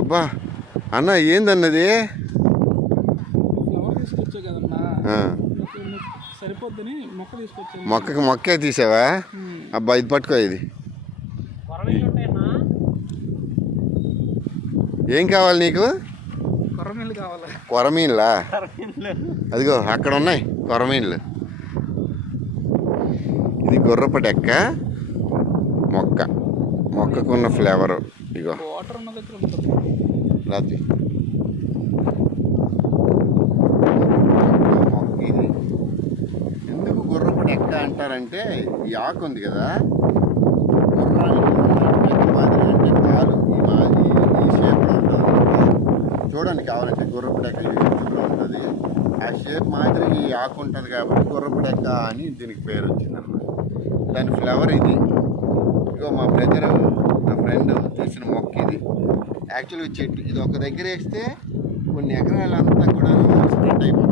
అబ్బా అన్న ఏందన్నది? మొక్కకి మొక్కే తీసావా? అబ్బా ఇది పట్టుకో ఇది. ఏం కావాలి నీకు? కొరమేలు కావాలా? కొరమీన్లా? అదిగో అక్కడ ఉన్నాయి కొరమీన్లు. ఇది గుర్రపు డెక్క మొక్క. మొక్కకున్న ఫ్లేవరు ఇగో. వాటర్ ఉన్న దగ్గర ఉంటుంది. ఇది ఎందుకు గుర్రపు డెక్క అంటారంటే ఈ ఆకు ఉంది కదా గుర్రానికి అంటే కాలు ఈ మాది ఈ షేప్లో ఉంటుంది చూడండి కావాలంటే గుర్రపు డెక్క ఈ షేప్లో ఉంటుంది. ఆ షేప్ మాదిరి ఈ ఆకు ఉంటుంది కాబట్టి గుర్రపు డెక్క అని దీనికి పేరు వచ్చిందన్నమాట దాని ఫ్లవర్ ఇది. ఇదిగో మా బ్రదర్ నా ఫ్రెండ్ తీసిన మొక్క ఇది. యాక్చువల్గా చెట్టు ఇది ఒక దగ్గర వేస్తే కొన్ని ఎకరాలంతా కూడా స్ప్రెడ్ అయిపోతుంది